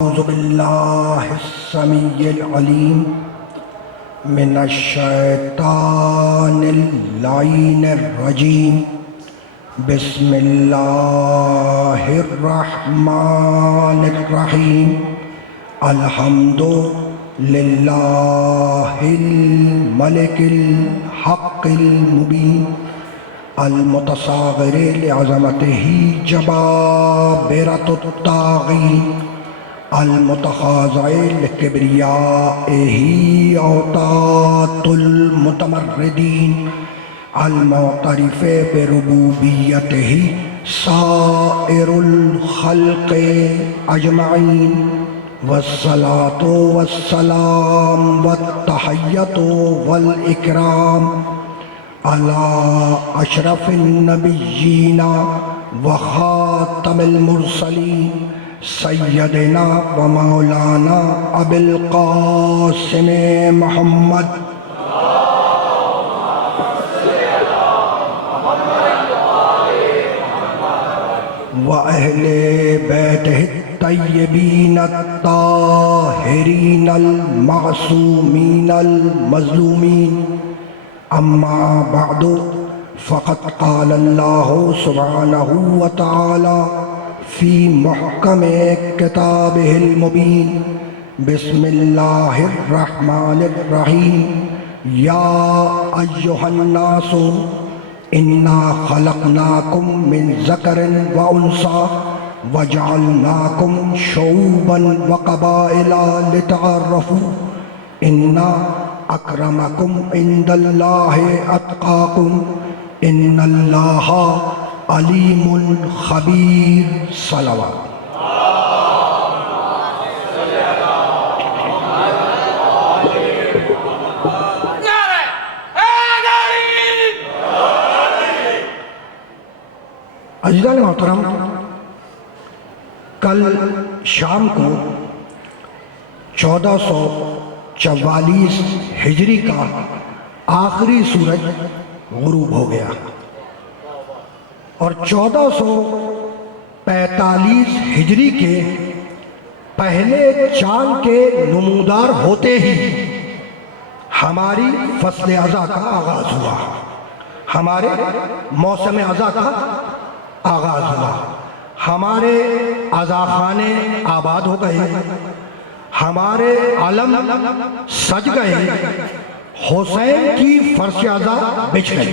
औज़ुबिल्लाहिस्समीइल अलीम मिनश्शैतानिर लाइनिर रजीम बिस्मिल्लाहिर रहमानिर रहीम अल्हम्दुलिल्लाहिल मलिकिल हक़्क़िल मुबीन अल मुतसाग़िरि लिअज़मतिही जबाबिरतुत ताग़ीन अल मुतखाज़िल किब्रियाइही औतातुल मुतमर्रिदीन अल मुअतरिफ़े बिरुबूबियतिही साइरुल खल्क़ि अजमईन वस्सलातु वस्सलाम वत्तहिय्यतु वल इकराम अला अशरफिन नबिय्यीना व खातमिल मुरसलीन सय्यदना व मौलाना अबिल क़ासिम मुहम्मद व अहले बैतिहि तय्यबीन अत्ताहिरीन अल मासूमीन अल मज़लूमीन अम्मा बअदु फ़क़द क़ाल अल्लाहु सुब्हानहु व तआला फ़ी मुहकमे किताबिहिल मुबीन बिस्मिल्लाहिर रहमानिर रहीम या अय्युहन्नासु इन्ना खलक़नाकुम मिन ज़करिन व उन्सा व जअलनाकुम शुऊबन व क़बाइला लितअर्रफ़ू इन्ना अक्रमकुम इंदल्लाहि अत्क़ाकुम इन्नल्लाहा अलीमुन खबीर। सलवात। अज़ीज़ान मोहतरम, कल शाम को 1444 हिजरी का आखिरी सूरज गुरूब हो गया और 1445 हिजरी के पहले चांद के नमूदार होते ही हमारी फसल अज़ा का आगाज़ हुआ, हमारे मौसम अज़ा का आगाज़ हुआ। हमारे अज़ाख़ाने आबाद हो गए, हमारे आलम सज गए, हुसैन की फर्श अज़ा बिछ गई।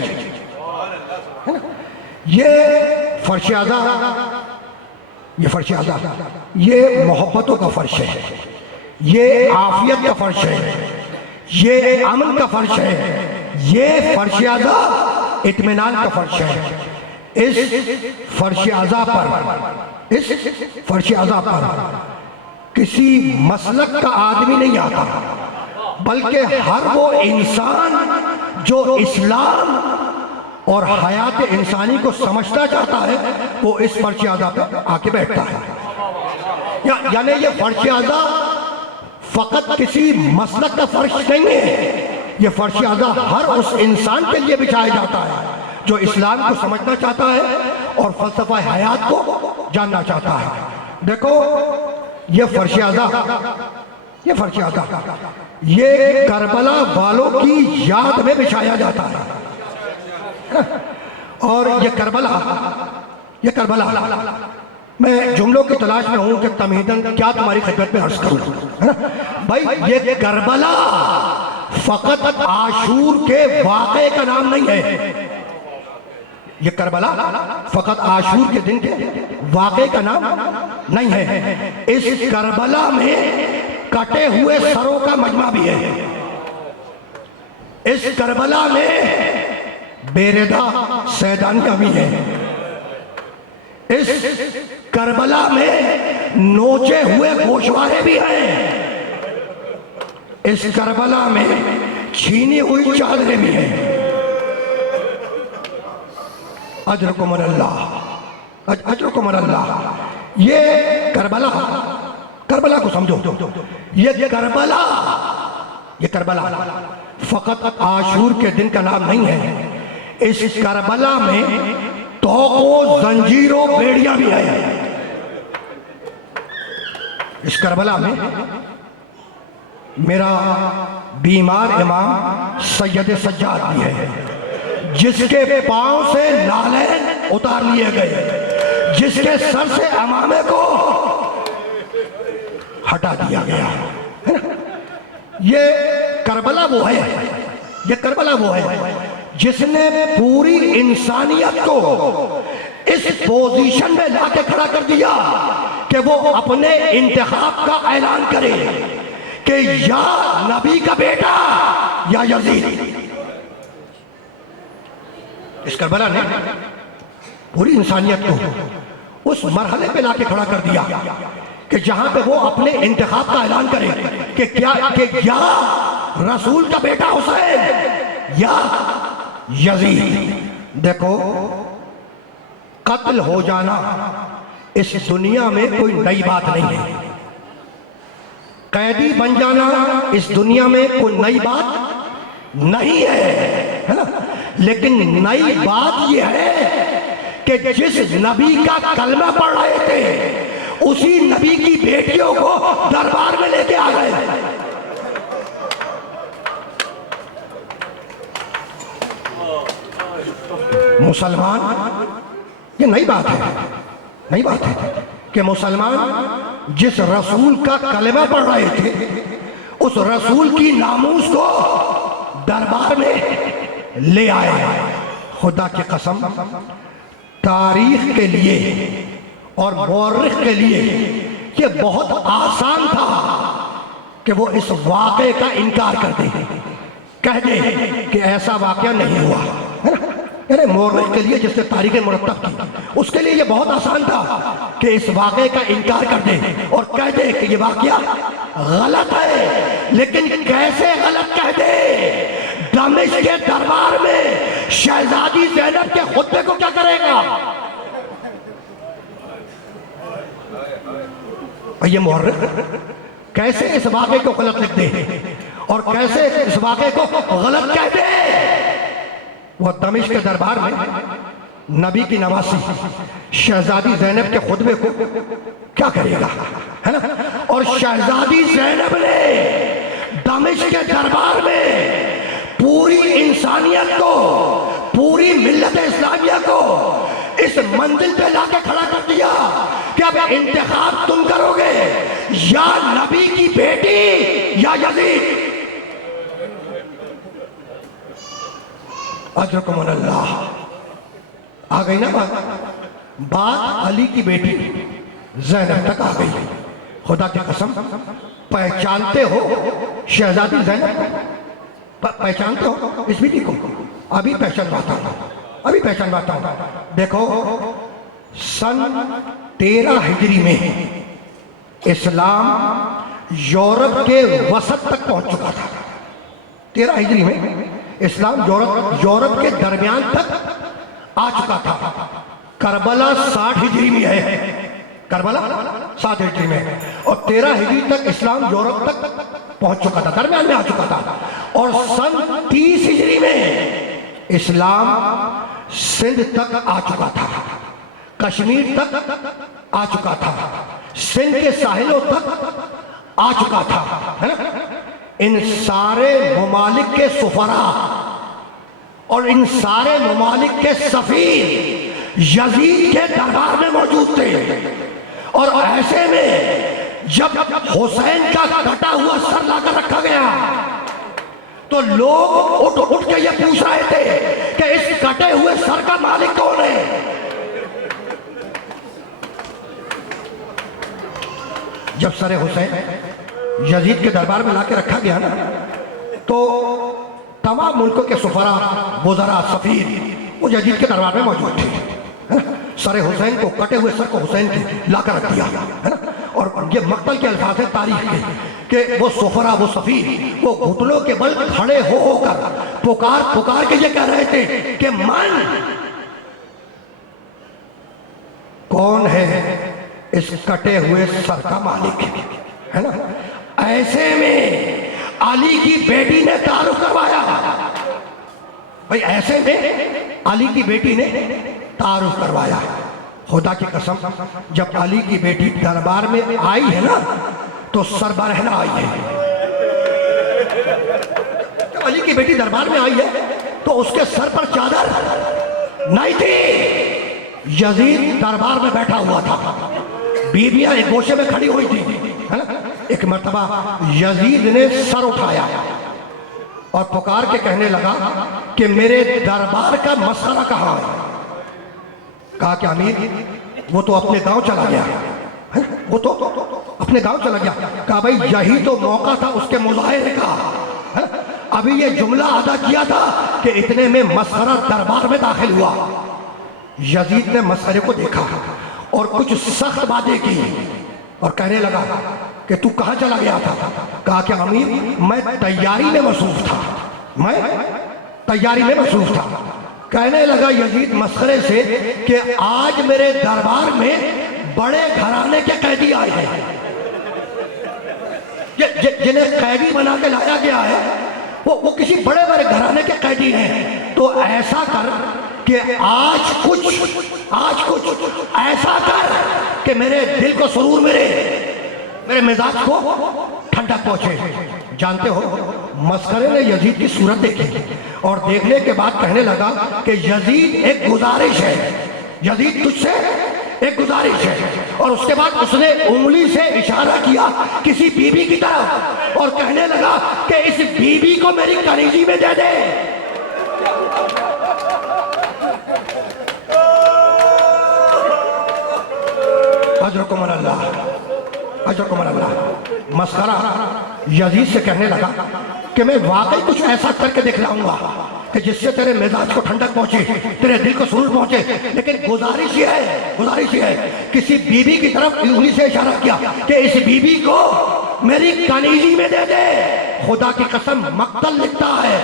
ये फर्श अज़ा, ये मोहब्बतों का फर्श है, ये आफियत का फर्श है, ये अमन का फर्श है, ये फर्श अज़ा इत्मीनान का फर्श है। इस फर्श अज़ा पर किसी मसलक का आदमी नहीं आता, बल्कि हर वो इंसान जो इस्लाम और हयात इंसानी को समझना चाहता है वो इस फर्श अज़ा पे आके बैठता है। यानी ये फर्श अज़ा फकत किसी मसलक का फर्श नहीं है, ये फर्श अज़ा हर उस इंसान के लिए बिछाया जाता है जो इस्लाम को समझना चाहता है और फलसफा हयात को जानना चाहता है। देखो ये फर्श अज़ा, ये करबला वालों की याद में बिछाया जाता है। और ये करबला मैं जुमलों की तलाश में हूं कि तमहीदन क्या तुम्हारी खिदमत में अर्ज करूं, है ना भाई। ये करबला फकत आशूर के वाक़े का नाम नहीं है, ये करबला फकत आशूर के दिन के वाक़े का नाम नहीं है। इस करबला में कटे हुए सरों का मजमा भी है, इस करबला में बेरेदा सैदानियां भी हैं, इस करबला में नोचे हुए गोशवारे भी हैं, इस करबला में छीनी हुई चादरें भी हैं। अजरकुमुल्लाह, अजरकुमुल्लाह। ये करबला को समझो, ये करबला फकत आशूर के दिन का नाम नहीं है। इस करबला में तोपों, जंजीरों, बेड़ियां भी हैं। इस करबला में मेरा बीमार इमाम सैयद सज्जाद भी है, जिसके पांव से नाले उतार लिए गए, जिसके सर से अमामे को हटा दिया गया। ये करबला वो है, ये करबला वो है जिसने पूरी इंसानियत को इस पोजीशन में लाके खड़ा कर दिया कि वो अपने इंतखाब का ऐलान करे कि या नबी का बेटा या यजीद। इस करबला ने पूरी इंसानियत को उस मरहले पे लाके खड़ा कर दिया कि जहां पे वो अपने इंतखाब का ऐलान करे कि या रसूल का बेटा हुसैन या यजीद। देखो, कत्ल हो जाना इस दुनिया में कोई नई बात नहीं है, कैदी बन जाना इस दुनिया में कोई नई बात नहीं है ना। लेकिन नई बात यह है कि जिस नबी का कलमा पढ़ रहे थे उसी नबी की बेटियों को दरबार में लेके आ गए। मुसलमान, ये नई बात है, नई बात है कि मुसलमान जिस रसूल का कलमा पढ़ रहे थे उस रसूल की नामूस को दरबार में ले आए। खुदा की कसम, तारीख के लिए और मौर्रिख के लिए ये बहुत आसान था कि वो इस वाक़े का इनकार कर दे, कह दे कि ऐसा वाक़या नहीं हुआ, है ना। यानी मौर्रिख के लिए जिसने तारीखें मुरत्तब की, उसके लिए ये बहुत आसान था कि इस वाक़े का इनकार कर दे और कह दे कि ये वाक़या गलत है। लेकिन कैसे गलत कह दे? दमिश्क के दरबार में शहजादी ज़ैनब के खुतबे को क्या करेगा? ये मौर्रिख कैसे इस वाक़े को गलत लिख दे और कैसे इस वाक़े को गलत कह दे? वह दमिश्क के दरबार में नबी की नवासी शहजादी ज़ैनब के खुतबे को क्या करेगा, है ना। और शहजादी ज़ैनब ने दमिश्क के दरबार में पूरी इंसानियत को, पूरी मिल्लत इस्लामिया को इस मंजिल पे लाके खड़ा कर दिया कि अब इंतखाब तुम करोगे, या नबी की बेटी या यजीद। अजरकुमुल्लाह, आ गई ना बात अली की बेटी ज़ैनब तक आ गई। खुदा की कसम, पहचानते हो शहजादी ज़ैनब? पहचानते हो इस बेटी को? अभी पहचानवाता हूँ, अभी पहचानवाता हूँ। देखो, सन 13 हिजरी में इस्लाम यूरोप के वसत तक पहुंच चुका था। 13 हिजरी में इस्लाम यूरोप के दरमियान तक आ चुका था। करबला 60 हिजरी में है, करबला 7 हिजरी में, और 13 हिजरी तक इस्लाम यूरोप तक पहुंच चुका था, दरमियान में आ चुका था। और सन 30 हिजरी में इस्लाम सिंध तक आ चुका था, कश्मीर तक आ चुका था, सिंध के साहिलों तक आ चुका था, है ना। इन सारे ममालिक के सुफरा और इन सारे ममालिक के सफीर यजीद के दरबार में मौजूद थे। और ऐसे में जब हुसैन का कटा हुआ सर लाकर रखा गया तो लोग उठ के ये पूछ रहे थे कि इस कटे हुए सर का मालिक कौन है। जब सर हुसैन यजीद के दरबार में लाके रखा गया ना, तो तमाम मुल्कों के सुफरा, वज़रा, सफीर वो यजीद के दरबार में मौजूद थे। सर हुसैन को, कटे हुए सर को हुसैन के लाकर रख दिया, है ना। और ये मक्तल के अल्फाज है तारीख के कि वो सुफरा, वो सफीर, वो घुटनों के बल खड़े हो होकर पुकार के ये कह रहे थे कि मन कौन है इस कटे हुए सर का मालिक, है ना। ऐसे में अली की बेटी ने तारुफ करवाया, भाई ऐसे में अली की बेटी ने तारुफ करवाया। खुदा की कसम, जब अली की बेटी दरबार में आई है ना तो सरबरहना आई है। जब अली की बेटी दरबार में आई है तो उसके सर पर चादर नहीं थी। यजीद दरबार में बैठा हुआ था, बीबियां एक गोशे में खड़ी हुई थी, है ना। एक मर्तबा यजीद ने सर उठाया और पुकार के कहने लगा कि मेरे दरबार का मसला कहाँ है। कहा कि अमीर वो तो अपने गांव चला गया है, वो तो अपने गांव चला गया। कहा भाई यही तो मौका था उसके मुजाहिरे का, है? अभी ये जुमला अदा किया था कि इतने में मसखरा दरबार में दाखिल हुआ। यजीद ने मसखरे को देखा और कुछ सख्त बातें की और कहने लगा कि तू कहां चला गया था। कहा कि अमीर मैं तैयारी में मसरूफ था, मैं तैयारी में मसरूफ था। कहने लगा यजीद मसखरे से कि आज मेरे दरबार में बड़े घराने के कैदी आए हैं, जिन्हें कैदी बना के लाया गया है वो किसी बड़े बड़े घराने के कैदी हैं। तो ऐसा कर कि आज कुछ ऐसा कर कि मेरे दिल को सुरूर मेरे मिजाज को ठंडक पहुंचे। जानते हो मस्खरे ने यजीद की सूरत देखी और देखने के बाद कहने लगा कि यजीद एक गुजारिश है, यजीद तुझसे एक गुजारिश है। और उसके बाद उसने उंगली से इशारा किया किसी बीबी की तरफ और कहने लगा कि इस बीबी को मेरी कनीजी में दे दे। अजरकुम अल्लाह, अजरकुम अल्लाह। मस्खरा यजीद से कहने लगा कि मैं वाकई कुछ ऐसा करके दिखलाऊंगा कि जिससे तेरे मिजाज को ठंडक पहुंचे, तेरे दिल को सुरूर पहुंचे। लेकिन गुजारिश ये है किसी बीबी की तरफ उंगली से इशारा किया कि इस बीबी को मेरी कनीजी में दे दे। खुदा की कसम मक्तल लिखता है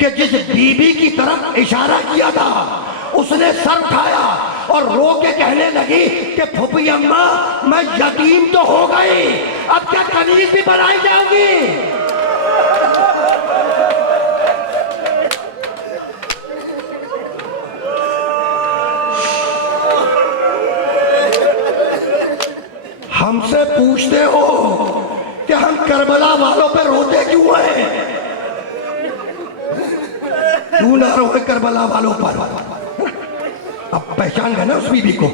कि जिस बीबी की तरफ इशारा किया था उसने सर उठाया और रो के कहने लगी कि फूफी अम्मा मैं यतीम तो हो गई, अब क्या कनीज भी बनाई जाऊंगी। हमसे पूछते हो कि हम करबला वालों पे रोते क्यों हैं? क्यों ना रोए करबला वालों पर? अब पहचान गए ना उस बीबी को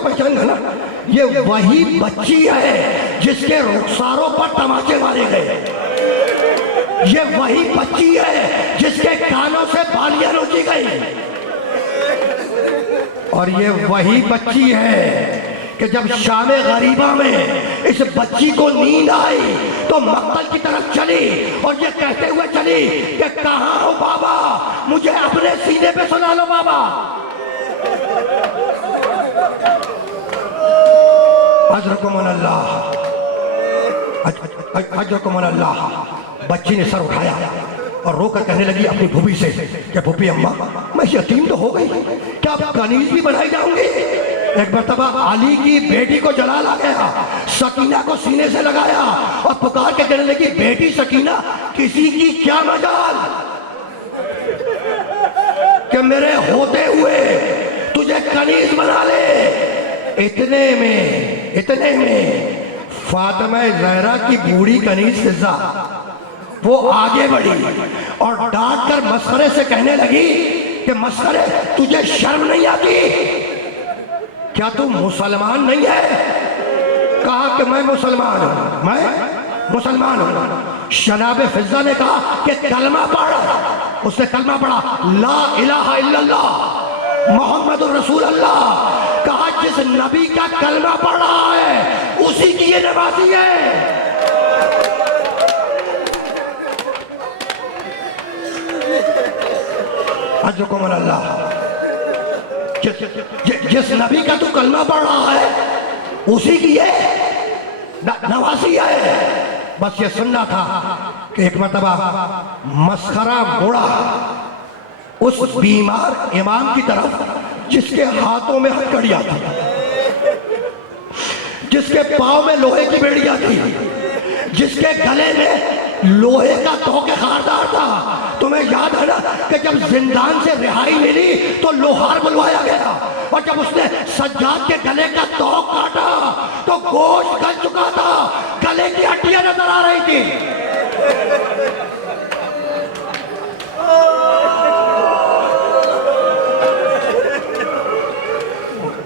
पहचान गए ना। ये वही बच्ची है जिसके रुखसारों पर तमाचे मारे गए, ये वही बच्ची है जिसके कानों से बालियां नोची गई, और ये वही बच्ची है कि जब शामे गरीबा में इस बच्ची को नींद आई तो मक्तल की तरफ चली और ये कहते हुए चली कि कहाँ हो बाबा, मुझे अपने सीने पे सुना लो बाबा। अल्लाह। बच्ची ने सर उठाया और रोकर कहने लगी अपनी भूपी से कि भूपी अम्मा मैं यतीम तो हो गई, क्या अब कनीज भी बनाई जाऊंगी। एक मरतबा अली की बेटी को जलाल आ गया, सकीना को सीने से लगाया और पुकार के कहने लगी बेटी सकीना किसी की क्या मजाल कि मेरे होते हुए तुझे कनीज बना ले। इतने में फातिमा ज़हरा की बूढ़ी कनीज फिजा वो आगे बढ़ी और डांट कर मस्खरे से कहने लगी कि मस्खरे तुझे शर्म नहीं आती, क्या तू मुसलमान नहीं है? कहा कि मैं मुसलमान हूं। शनाब फिजा ने कहा कि कलमा पढ़। उसने कलमा पढ़ा, ला इलाहा इल्लल्लाह मोहम्मदुर रसूल अल्लाह। कहा जिस नबी का कलमा पढ़ रहा है उसी की ये नवाजी है। अजरकुम अल्लाह। जिस नबी का तू कलमा पढ़ रहा है उसी की ये नवासी है। बस ये सुनना था कि एक मरतबा मस्खरा मुड़ा उस बीमार इमाम की तरफ जिसके हाथों में हथकड़ियां थी, जिसके पांव में लोहे की बेड़ियां थी, जिसके गले में लोहे का तोके खारदार था। तुम्हें याद है ना कि जब जिंदान से रिहाई मिली तो लोहार बुलवाया गया, और जब उसने सज्जाद के गले का तोक काटा तो गोश्त गल चुका था, गले की हड्डियां नजर आ रही थी।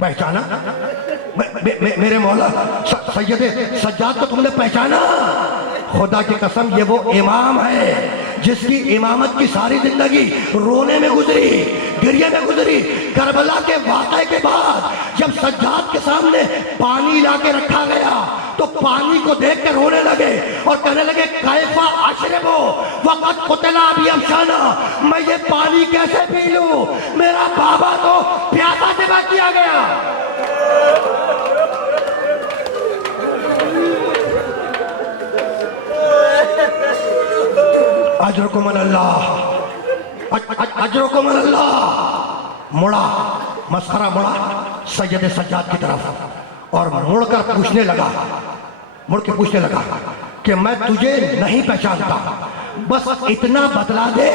पहचाना? मेरे मौला सैयदे सज्जाद को तुमने पहचाना? खुदा की कसम, ये वो इमाम है जिसकी इमामत की सारी जिंदगी रोने में गुजरी, गिरिया में गुजरी। करबला के वाक़े के बाद जब सज्जाद के सामने पानी लाके रखा गया तो पानी को देख कर रोने लगे और कहने लगे कैफा अशरबो वक़द कुतिला अभी अफशाना, मैं ये पानी कैसे पी लूं, मेरा बाबा तो प्यासा ज़िबा किया गया। अजरकुम अल्लाह, अजरकुम अल्लाह। मुड़ा, मस्खरा मुड़ा सैयद सज्जाद की तरफ और मुड़कर पूछने लगा, मुड़ के पूछने लगा कि मैं तुझे नहीं पहचानता, बस इतना बतला दे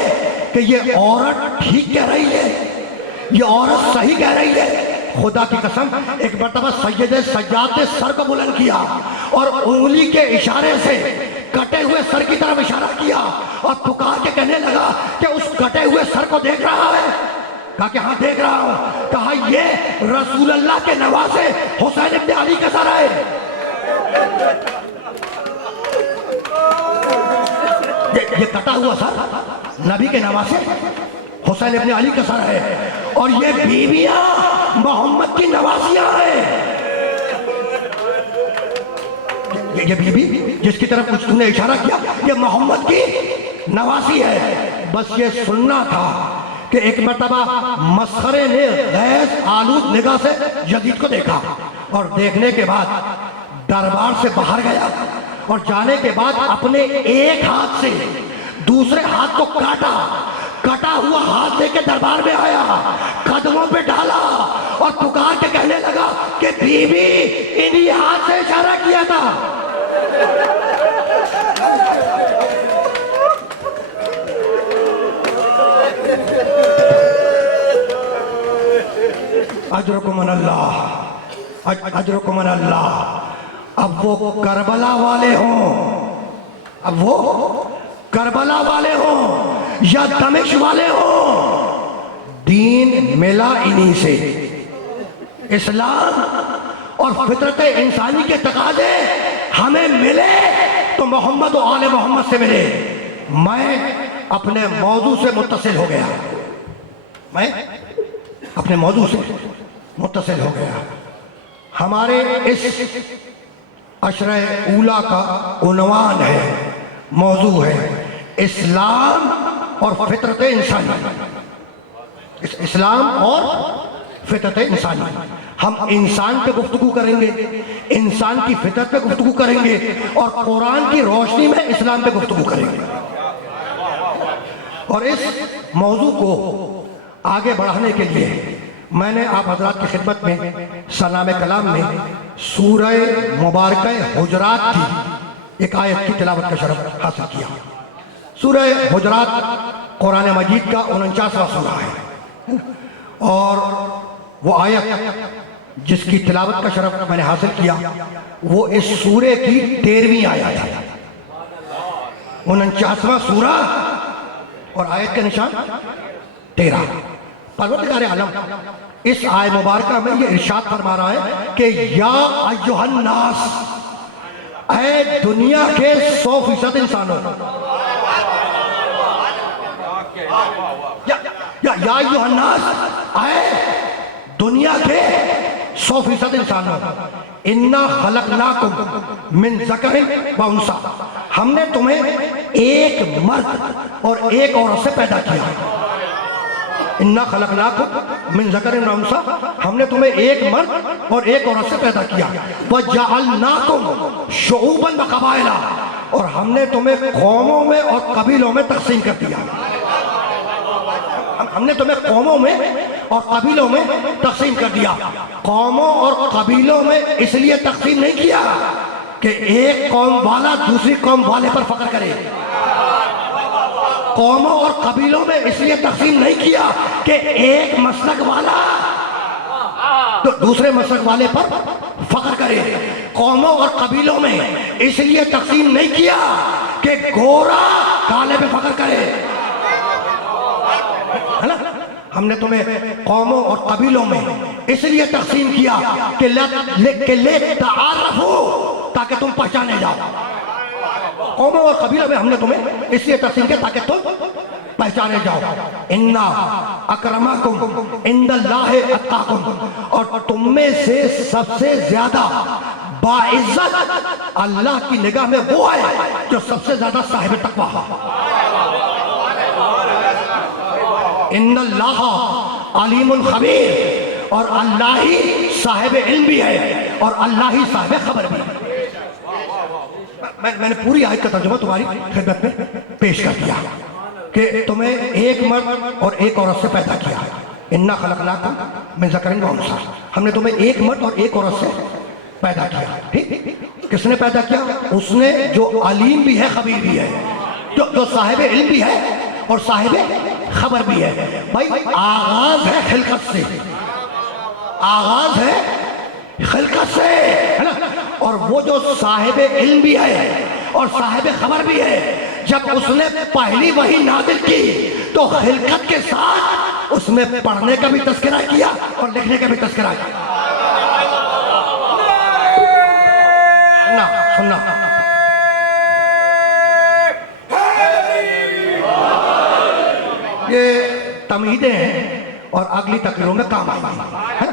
कि ये औरत ठीक कह रही है, ये औरत सही कह रही है। खुदा की कसम, एक मर्तबा सैयद सज्जाद ने सर को बुलंद किया और उंगली के इशारे से कटे हुए सर की तरफ इशारा किया और पुकार के कहने लगा कि उस कटे हुए सर को देख रहा है? कहा कि हाँ देख रहा हूं। कहा ये रसूल अल्लाह के नवासे हुसैन इब्न अली का सर है। ये कटा हुआ सर नबी के नवासे हुसैन इब्न अली का सर है, और ये बीवियां मोहम्मद की नवासियां हैं। ये बीबी जिसकी तरफ तूने इशारा किया, ये मोहम्मद की नवासी है। बस ये सुनना था कि एक मर्तबा मस्खरे ने गैस आलूद निगाह से यजीद को देखा और देखने के बाद दरबार से बाहर गया और जाने के बाद अपने एक हाथ से दूसरे हाथ को काटा, कटा हुआ हाथ लेके दरबार में आया, कदमों पे डाला और पुकार के कहने लगा कि बीबी इन्हीं हाथ से इशारा किया था। अजरकुम अल्लाह, अजरकुम अल्लाह। अब वो करबला वाले हों, अब वो करबला वाले हों या दमिश्क वाले हों, दीन मिला इन्हीं से। इस्लाम और फितरत इंसानी के तकाजे हमें मिले तो मोहम्मद और आले मोहम्मद से मिले। मैं अपने मौजू से मुत्तसिल हो गया, मैं अपने मौजू से मुत्तसिल हो गया। हमारे इस अशरे ऊला का उन्वान है, मौजू है इस्लाम और फितरत इंसानी। इस्लाम और फितरत इंसानी। हम इंसान पे गुफ्तगू करेंगे, इंसान की फितरत पे गुफ्तगू करेंगे और कुरान की रोशनी में इस्लाम पे गुफ्तगू करेंगे। और इस मौजू को आगे बढ़ाने के लिए मैंने आप हजरात की खिदमत में सलाम कलाम में सूरह मुबारक हुजरात की एक आयत की तिलावत का शरफ हासिल किया। सूरह हुजरात कुरान मजीद का 49वां सूरा है और वो आयत जिसकी तिलावत का शरफ मैंने हासिल किया वो इस सूरे की 13वीं आयत है। 49वां सूरा और आयत का निशान 13। परवरदिगार आलम इस आय मुबारका में ये इरशाद फरमा रहा है कि या अय्युहन नास, ऐ दुनिया के 100% इंसानों, या अय्युहन नास, ऐ दुनिया के 100% इंसानों, इन्ना खलकनाकुम मिन ज़करिन व उन्सा, हमने तुम्हें एक मर्द और एक औरत से पैदा किया। इन्ना खलकनाकुम मिन ज़करिन व उन्सा, हमने तुम्हें एक मर्द और एक औरत से पैदा किया। व जअलनाकुम शुऊबन व क़बाइला, और हमने तुम्हें कौमों में और कबीलों में तक़सीम कर दिया। हमने तुम्हें कौमों में और कबीलों में तक़सीम कर दिया। कौमों और कबीलों में इसलिए तक़सीम नहीं किया कि एक कौम वाला दूसरी कौम वाले पर फख्र करे। कौमों और कबीलों में इसलिए तकसीम नहीं किया कि एक मसलक वाला तो दूसरे मसलक वाले पर फख्र करे। कौमों और कबीलों में इसलिए तकसीम नहीं किया कि गोरा काले पे फख्र करे, है ना। हमने तुम्हें कौमों और कबीलों में इसलिए तकसीम किया कि ले तारफो, ताकि तुम पहचाने जाओ। कौमों और कबीलों में हमने तुम्हें इसलिए तकसीम किया ताकि तुम पहचाने जाओ। इन्ना अकरमकुम इंदल्लाहि अत्काकुम, और तुम में से सबसे ज्यादा बाइज्जत अल्लाह की निगाह में वो है जो सबसे ज्यादा साहिब तकवा है। इन्नल्लाह अलीमुल खबीर, और अल्लाह ही साहिब इल्म भी है और अल्लाह ही साहिब खबर भी है। मैंने पूरी आयत का तर्जुमा तुम्हारी खिदमत में पेश कर दिया कि तुम्हें एक मर्द और एक औरत से पैदा किया। इन्ना खलकनाकुम मिन ज़करिन व उन्सा, हमने तुम्हें एक मर्द और एक औरत से पैदा किया। ठीक, किसने पैदा किया? उसने जो अलीम भी है, खबीर भी है, जो साहिब इल्म भी है और साहिब खबर भी है। भाई आगाज है खिलकत से, आगाज है खिलकत से, है ना। और वो जो साहिब इल्म भी है और साहिब खबर भी है, जब उसने पहली वही नाज़िल की तो खिलकत के साथ उसमें पढ़ने का भी तज़किरा किया और लिखने का भी तज़किरा किया। ना सुनना, ये तमहीदें हैं और अगली तकरीरों में काम आएंगी।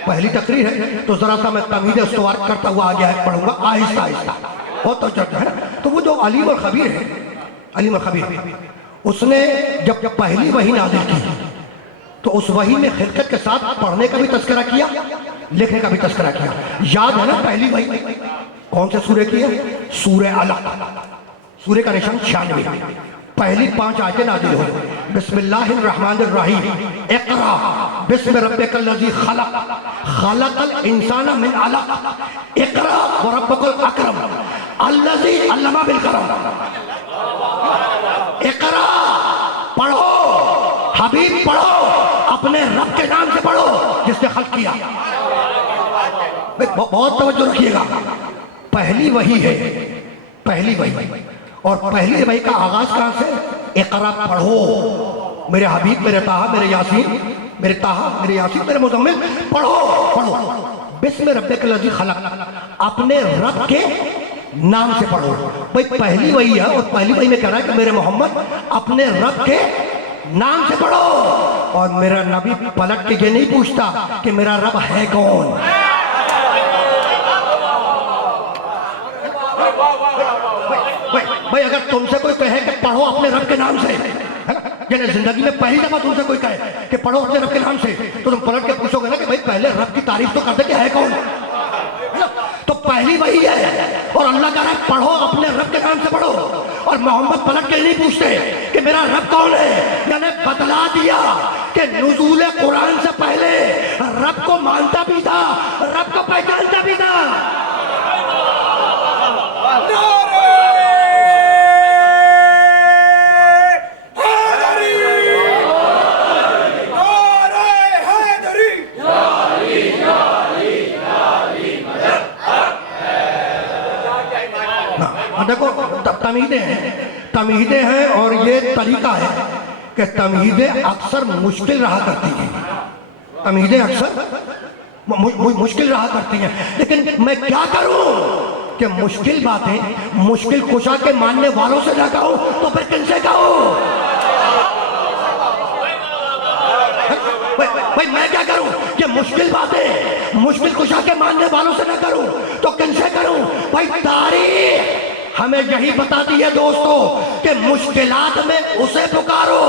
पहली तकरीर है तो जरा सा मैं तमहीदें इस्तवार करता हुआ आगे पढ़ूंगा आहिस्ता आहिस्ता, बहुत तो है ना। तो वो जो अलीम और खबीर है, अलीम और खबीर, उसने जब पहली वही नाज़िल की तो उस वही में खिलकत के साथ पढ़ने का भी तज़किरा किया, लिखने का भी तज़किरा किया। याद है ना पहली वही कौन से सूरे की है? सूरे अलक, सूरे का निशान 96। पहली 5 आयतें नाज़िल हुई। बिस्मिल्लाहिर्रहमानिर्रहीम, इक़रा बिस्मि रब्बिकल्लज़ी खलक़, खलक़ल इंसाना मिन अलक़, इक़रा व रब्बुकल अकरम अल्लज़ी अल्लमा बिल कलम। इक़रा पढ़ो, हबीब पढ़ो, अपने रब के नाम से पढ़ो जिसने खल्क़ किया। बहुत तवज्जो रखिएगा, पहली वही है, पहली वही, और पहली वही का आगाज कहां से? इक़रा पढ़ो, मेरे हबीब, मेरे ताहा, मेरे यासीन, मेरे ताहा, मेरे यासीन, मेरे मुज़म्मिल, पढ़ो पढ़ो। बिस्मि रब्बिकल्लज़ी खलक़, अपने रब के नाम से पढ़ो। भाई पहली वही है और पहली वही में कह रहा है कि मेरे मोहम्मद अपने रब के नाम से पढ़ो। और मेरा नबी पलट के ये नहीं पूछता कि मेरा रब है कौन। भाई अगर तुमसे कोई कहे कि पढ़ो अपने रब के नाम से, यानी जिंदगी में पहली दफा तुमसे कोई कहे कि पढ़ो अपने रब के नाम से, तो तुम पलट के पूछोगे ना कि भाई पहले रब की तारीफ तो कर दे कि है कौन, है ना। तो पहली वही है और अल्लाह कह रहा है पढ़ो अपने रब के नाम से पढ़ो। और मोहम्मद पलट के नहीं पूछते कि मेरा रब कौन है, यानी बतला दिया कि नुज़ूल कुरान से पहले रब को मानता भी था, रब को पहचानता भी था। देखो तमीदें हैं, तमीदें हैं और ये तरीका है कि तमीदें अक्सर मुश्किल रहा करती हैं, तमीदें अक्सर मुश्किल रहा करती हैं। लेकिन मैं क्या करूं कि मुश्किल बातें मुश्किल कुशा के मानने वालों से ना कहूं तो फिर किनसे कहूं? भाई मैं क्या करूं कि मुश्किल बातें मुश्किल कुशा के मानने वालों से ना करूं तो किनसे करूं? भाई तारीख हमें यही बताती है दोस्तों कि मुश्किलात में उसे पुकारो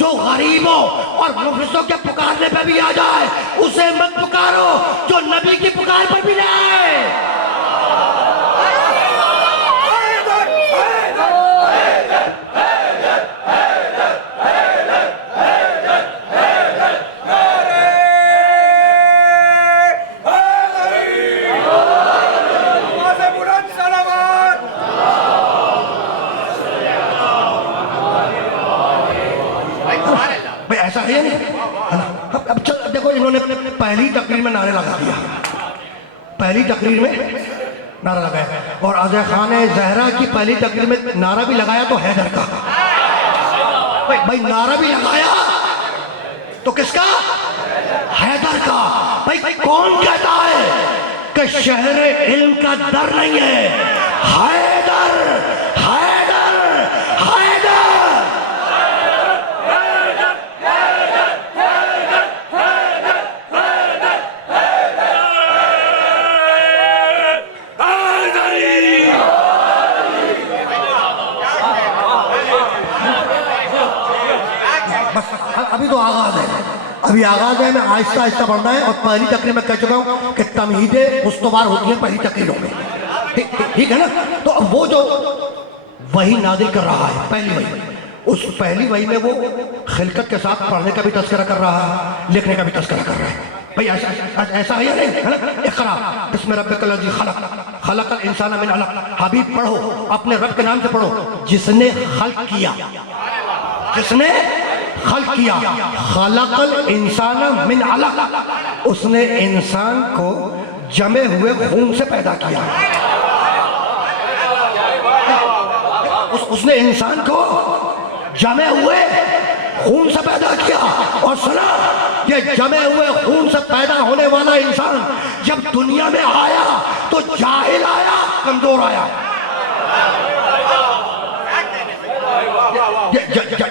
जो गरीबों और मुफलिसों के पुकारने पे भी आ जाए, उसे मत पुकारो जो नबी की पुकार पर भी ना आए। है या नहीं, है ना? अब चल देखो, इन्होंने पहली तकरीर में नारे लगा दिया, पहली तकरीर में नारा लगाया, और अजय खान जहरा की पहली तकरीर में नारा भी लगाया तो हैदर का। भाई नारा भी लगाया तो किसका? हैदर का। भाई कौन कहता है कि शहर इल्म का डर नहीं है? हैदर, हैदर, हैदर। बस अभी तो आगाज है, अभी आगाज है, मैं आहिस्ता आहिस्ता बढ़ना है। और पहली तकरीर में कह चुका हूं कि तमहीदें उस्तवार होती हैं पहली तकरीरों में, ठीक है ना? तो अब वो जो वही नादिल कर रहा है, पहली वही, उस पहली वही में वो खिलकत के साथ पढ़ने का भी तस्करा कर रहा है, लिखने का भी तस्करा कर रहा है। भाई ऐसा है या नहीं, है ना? इक़रा बिस्मि रब्बिकल लज़ी खलक़, खलक़ल इंसाना मिन अलक़। हबीब पढ़ो, अपने रब के नाम से पढ़ो, जिसने खल्क़ किया, जिसने खल्क़ किया। खलक़ल इंसाना मिन अलक़, उसने इंसान को जमे हुए खून से पैदा किया। उसने इंसान को जमे हुए खून से पैदा किया। और सुना, ये जमे हुए खून से पैदा होने वाला इंसान जब दुनिया में आया तो जाहिल आया, कमजोर आया।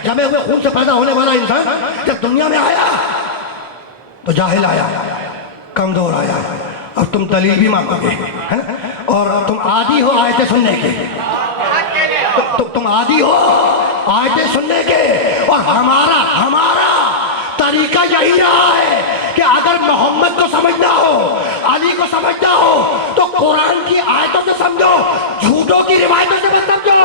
जमे हुए खून से पैदा होने वाला इंसान जब दुनिया में आया तो जाहिल आया, कमजोर आया। अब तुम दलील भी मांगोगे, है ना? और तुम आदी हो आयतें सुनने के, तुम आदी हो आयतें सुनने के। और हमारा तरीका यही रहा है कि अगर मोहम्मद को समझना हो, अली को समझना हो, तो कुरान की आयतों से समझो, झूठों की रिवायतों से मत समझो।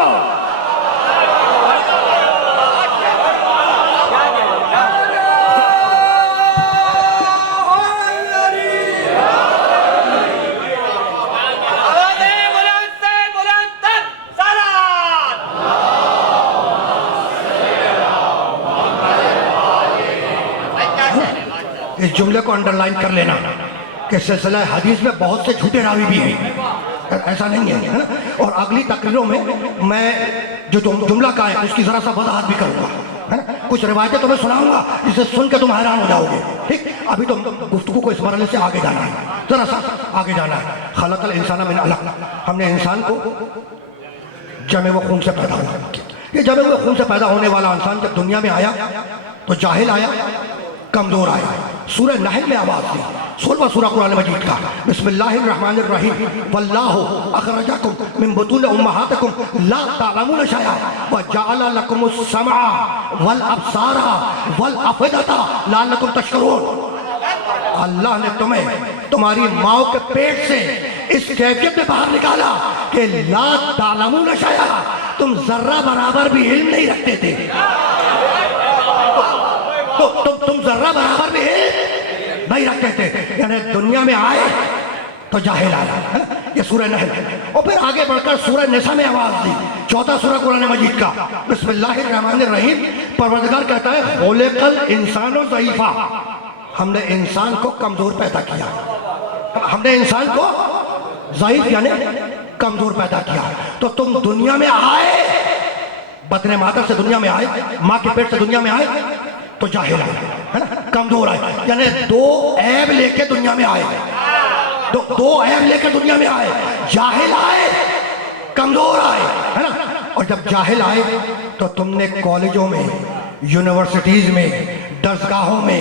इस जुमले को अंडरलाइन कर लेना कि सिलसिला हदीस में बहुत से झूठे रावी भी हैं, ऐसा नहीं है, है ना? और अगली तकरीरों में मैं जो जुमला का है उसकी जरा सा वजाहत भी करूंगा, है ना? कुछ रिवायतें तुम्हें सुनाऊंगा जिसे सुन के तुम हैरान हो जाओगे, ठीक? अभी तो गुफ्तगू को इस मरहले से आगे जाना है, जरा सा आगे जाना है। खलक़ल इंसाना मिन अलक़, हमने इंसान को जमे हुए खून से पैदा हुआ। ये जमे हुए खून से पैदा होने वाला इंसान जब दुनिया में आया तो जाहिल आया, कमजोर आया। सूरह नहल में आवाज दी, 16वां सूरह कुरान मजीद का। बिस्मिल्लाहिर्रहमानिर्रहीम, वल्लाहु अखरजकुम मिन बुतून उम्महातिकुम ला तअलमून शैआ व जअल लकुमुस समअ वल अब्सारा वल अफइदता लअल्लकुम तशकुरून। अल्लाह ने तुम्हें तुम्हारी माओ के पेट से इस कैफियत में बाहर निकाला कि ला तअलमून शैआ, तुम जर्रा बराबर भी इल्म नहीं रखते थे। तो तुम जर्रा बराबर भी नहीं रखते थे, यानी दुनिया में आए तो जाहिल आया, है ना? ये सूरह नहल। और फिर आगे बढ़कर सूरह निसा में आवाज दी, 14वां सूरह कुरान मजीद का। बिस्मिल्लाहिर्रहमानिर्रहीम, परवरदिगार कहता है खुलिक़ल इंसानु ज़ईफ़ा, हमने इंसान को कमजोर पैदा किया। हमने इंसान को ज़ईफ़ यानी कमजोर पैदा किया। तो तुम दुनिया में आए, बतने माता से दुनिया में आए, माँ के पेट से दुनिया में आए तो जाहिल आए, है ना? कमजोर आए, यानी दो ऐब लेके दुनिया में आए, दो ऐब लेके दुनिया में आए। जाहिल आए, कमजोर आए, है ना? और जब जाहिल आए तो तुमने कॉलेजों में, यूनिवर्सिटीज में, दरसगाहों में,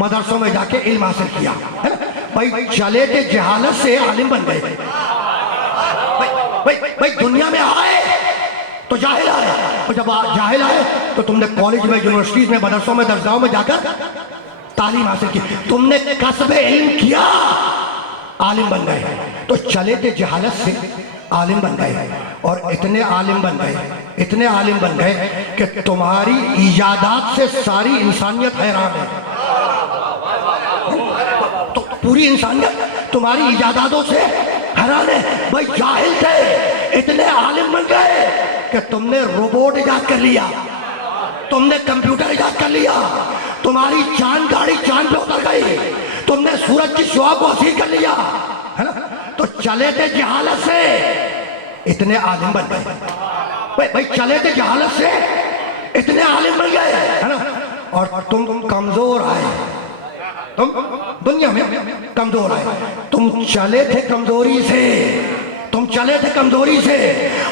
मदरसों में जाके इल्म हासिल किया, है ना? भाई चले थे जहालत से आलिम बन गए। भाई दुनिया में आए तो जाहिल आए, और जब जाहिल आए तो तुमने कॉलेज में, यूनिवर्सिटीज में, मदरसों में, दरगाहों में जाकर तालीम हासिल की, तुमने कसबे इल्म किया, आलिम बन गए। तो चले थे जहालत से आलिम बन गए, और इतने आलिम बन गए, इतने आलिम बन गए कि तुम्हारी इजादात से सारी इंसानियत हैरान है। तो पूरी इंसानियत तुम्हारी इजादातों से हैरान है। भाई जाहिल थे, इतने आलिम बन गए कि तुमने रोबोट इजाद कर लिया, तुमने कंप्यूटर इजाद कर लिया, तुम्हारी चांद गाड़ी चांद पे उतर गई, तुमने सूरज की शुआ को असीर कर लिया, है ना? तो चले थे जहालत से, इतने आलिम बन गए। भाई चले थे जहालत से, इतने आलिम बन गए, है ना? और तुम कमजोर आए, तुम दुनिया में कमजोर आए। तुम चले थे कमजोरी से, तुम चले थे कमजोरी से,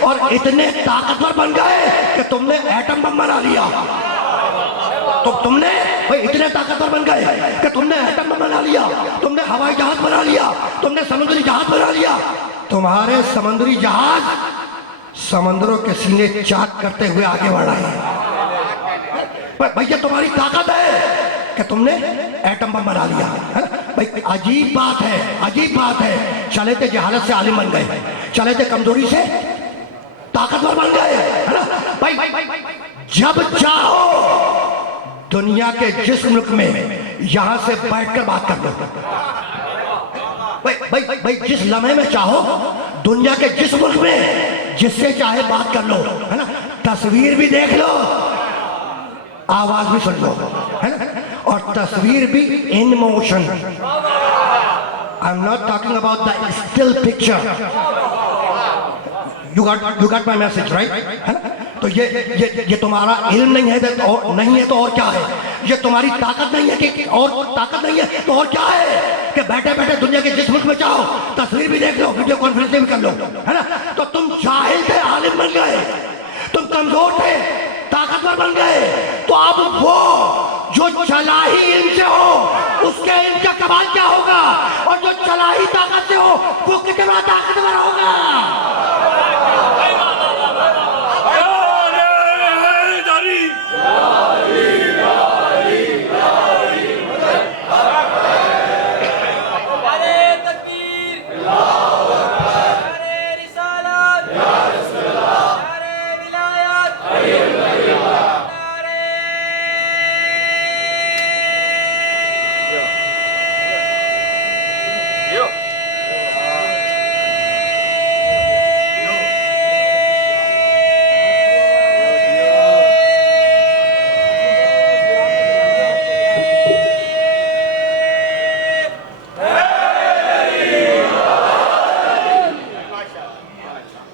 और इतने ताकतवर बन गए कि तुमने एटम बम बना लिया। तो तुमने भाई इतने ताकतवर बन गए कि तुमने एटम बम बना लिया, तुमने हवाई जहाज बना लिया, तुमने समुद्री जहाज बना लिया। तुम्हारे समुद्री जहाज समंदरों के सीने चाक करते हुए आगे बढ़ रहे हैं। भैया तुम्हारी ताकत है कि तुमने एटम बम बना लिया, है? भाई अजीब बात है, अजीब बात है। चले थे जहालत से आलिम बन गए, चले थे कमजोरी से ताकतवर बन गए, है ना? भाई जब चाहो दुनिया के जिस मुल्क में यहां से बैठकर बात कर लो। भाई जिस लम्हे में चाहो दुनिया के जिस मुल्क में जिससे चाहे बात कर लो, है ना? तस्वीर भी देख लो, आवाज भी सुन लो, है ना? और तस्वीर भी in motion. I am not talking about the still picture. You got my message right, है ना? तो ये तुम्हारा इल्म नहीं है तो और नहीं है तो और क्या है? ये तुम्हारी ताकत नहीं है कि और ताकत नहीं है तो और क्या है? कि बैठे बैठे दुनिया के जिस मुल्क में चाहो तस्वीर भी देख लो, वीडियो कॉन्फ्रेंस भी कर लो, है ना? तो तुम जाहिल थे, आलिम बन गए। तुम कमजोर थे, ताकतवर बन गए। तो अब वो जो चला ही इनसे हो उसके इनका कमाल क्या होगा, और जो चला ही ताकत से हो वो कितना ताकतवर होगा।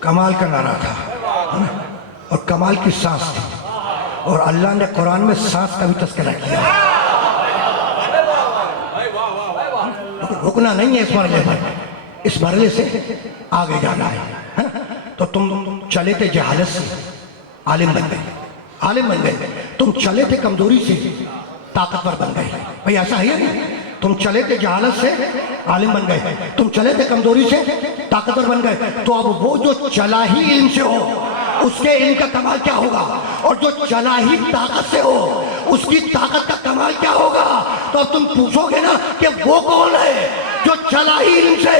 कमाल का नारा था, है ना? और कमाल की सांस थी, और अल्लाह ने कुरान में सांस का भी तस्करा किया। रुकना नहीं है इस मरले पर, इस मरले से आगे जाना है ना? तो तुम चले थे जहालत से आलिम बन गए, आलिम बन गए। तुम चले थे कमजोरी से ताकतवर बन गए। भाई ऐसा है या नहीं? तुम चले थे जहालत से आलिम बन गए, तुम चले थे कमजोरी से ताकतवर बन गए। तो अब वो जो चला ही इल्म से हो उसके इल्म का कमाल क्या होगा, और जो चला ही ताकत से हो उसकी ताकत का कमाल क्या होगा। तो अब तुम पूछोगे ना कि वो कौन है जो चला ही इल्म से,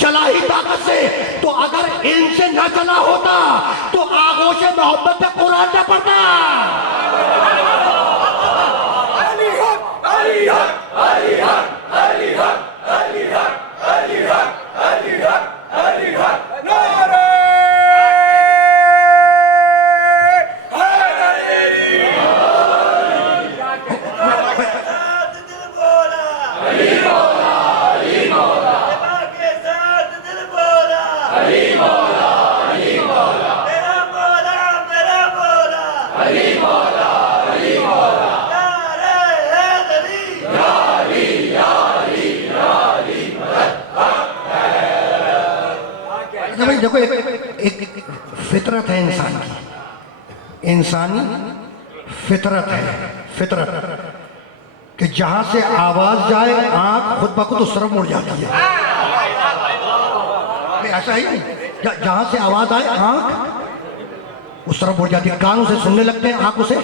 चला ही ताकत से। तो अगर इल्म से न चला होता तो आगोश मोहब्बत में कुरान न पढ़ता। देखो एक फितरत है इंसान की, इंसानी फितरत है, फितरत कि जहां से आवाज जाए आंख खुद ब खुद उस तरफ मुड़ जाती है। ऐसा ही नहीं, जहां से आवाज आए आंख उस तरफ मुड़ जाती है, कान उसे सुनने लगते हैं, आंख उसे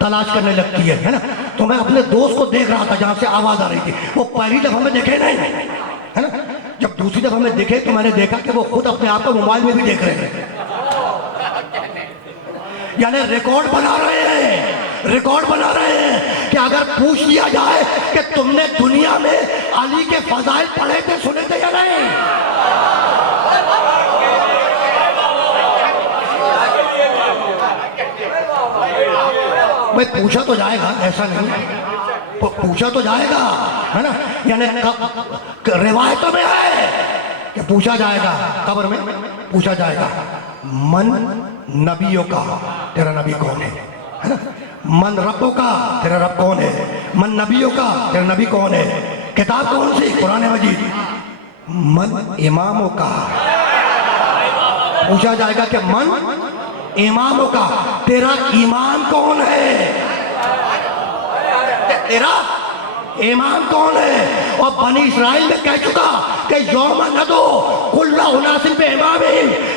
तलाश करने लगती है ना? तो मैं अपने दोस्त को देख रहा था जहां से आवाज आ रही थी, वो पहली दफा में देखे नहीं, है ना? जब दूसरी दफा में देखे तो मैंने देखा कि वो खुद अपने आप को मोबाइल में भी देख रहे हैं, यानी रिकॉर्ड बना रहे हैं, रिकॉर्ड बना रहे हैं कि अगर पूछ लिया जाए कि तुमने दुनिया में अली के फजाइल पढ़े थे, सुने थे या नहीं। मैं पूछा तो जाएगा, ऐसा नहीं। पूछा तो जाएगा, है ना। यानी रिवायतों में है कि पूछा जाएगा, कब्र में पूछा जाएगा, मन नबियों का, तेरा नबी कौन है ना? मन रब्बों का, तेरा रब कौन है? मन नबियों का, तेरा नबी कौन है? किताब कौन सी? कुरान मजीद। मन इमामों का पूछा जाएगा कि मन इमामों का, तेरा इमाम कौन है? तेरा इमाम कौन है? और बनी इस्राइल में कह चुका कि यौम नदो कुल्ला उनासिन पे इमाम,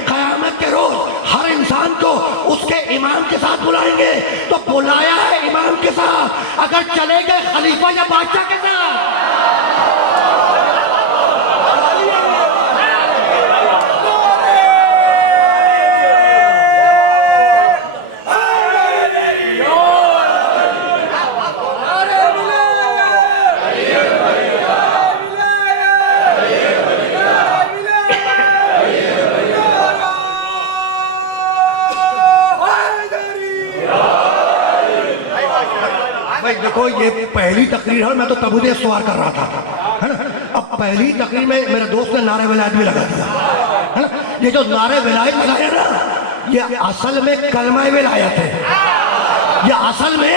क़यामत के रोज हर इंसान को उसके इमाम के साथ बुलाएंगे। तो बुलाया है इमाम के साथ, अगर चले गए खलीफा या बादशाह के साथ। देखो ये पहली तकरीर है, मैं तो तबूदे सवार कर रहा था, है ना। अब पहली तकरीर में मेरे दोस्त ने नारे विलायत भी लगा दिया, है ना। ये जो नारे विलायत लगाया ना, ये असल में कलमा विलायत है, ये असल में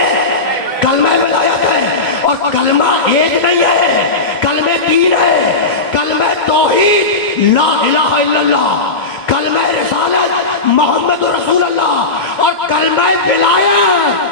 कलमा विलायत है। और कलमा एक नहीं है, कलमे तीन है। कलमा तौहीद ला इलाहा इल्लल्लाह, कलमा रिसालत मोहम्मद रसूल अल्लाह, और कलमा विलायत।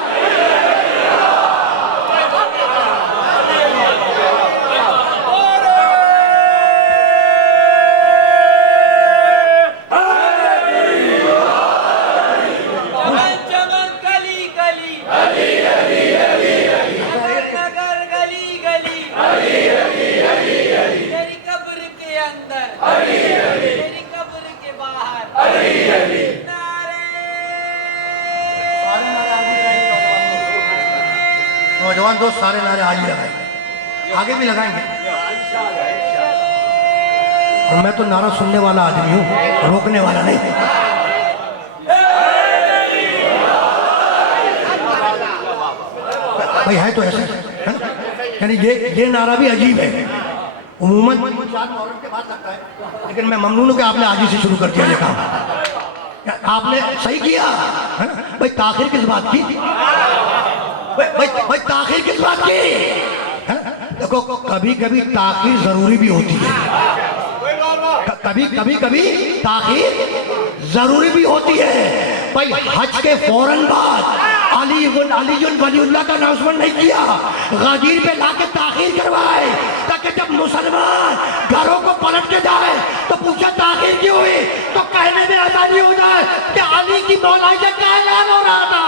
नौजवान दोस्त सारे नारे आज ही लगाएंगे, आगे भी लगाएंगे। और मैं तो नारा सुनने वाला आदमी हूँ, रोकने वाला नहीं। भाई है तो ऐसे, है ना। यानी ये नारा भी अजीब है। उम्मूमन के बाद लगता है, लेकिन मैं ममनून हूं कि आपने आज ही से शुरू कर दिया ये काम। आपने सही किया, है ना। भाई ताखिर किस बात की? भाई ताखिर किस बात की? देखो कभी कभी ताखिर जरूरी भी होती है, कभी ताखिर जरूरी भी होती है। भाई हज के फौरन बाद अली वलीउल्लाह का अनाउंसमेंट नहीं किया, गाजीर पे लाके ताखिर करवाए, ताकि जब मुसलमान घरों को पलट के जाए तो पूछा ताखिर क्यों हुई, तो कहने में आसानी हो जाए कि अली की मौलाइयत का ऐलान हो रहा था।